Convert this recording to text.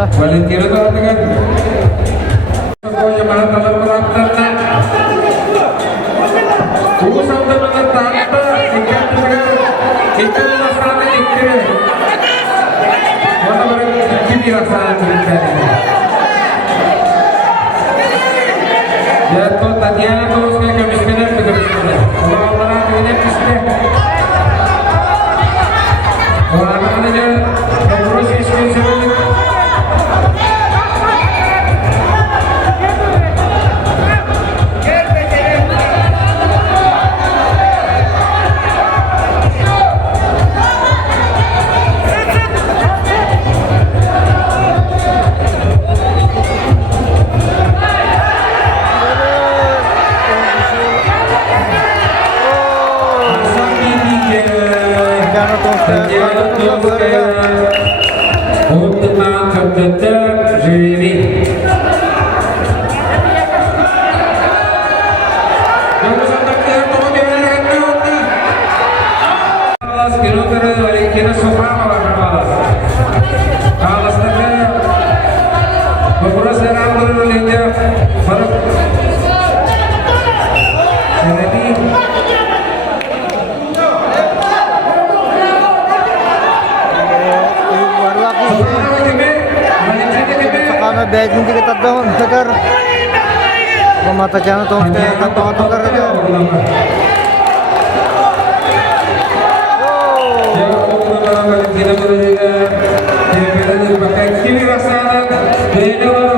Allah. Valentino tuh dengan pokoknya malah tambah perapatan. Usah udah mengetapa ikan ikan masalah ikan. Mana mereka kini rasa ikan ini. Ya tuh Tatiana tuh saya kemiskinan tuh kemiskinan. Kalau orang ini kemiskinan. Kalau anak-anak dia yang terus miskin sebenarnya. Untuk mangkap tetap Jeremy. Jangan sampai kita tunggu jangan nanti. Alas kilometer dari kira Suprama lah alas tadi. Beberapa serang berulangnya. Baru. Jeremy. Sakana bed hindi kita doon tegar. Pemata jangan tuh kantong tegar aja. Kita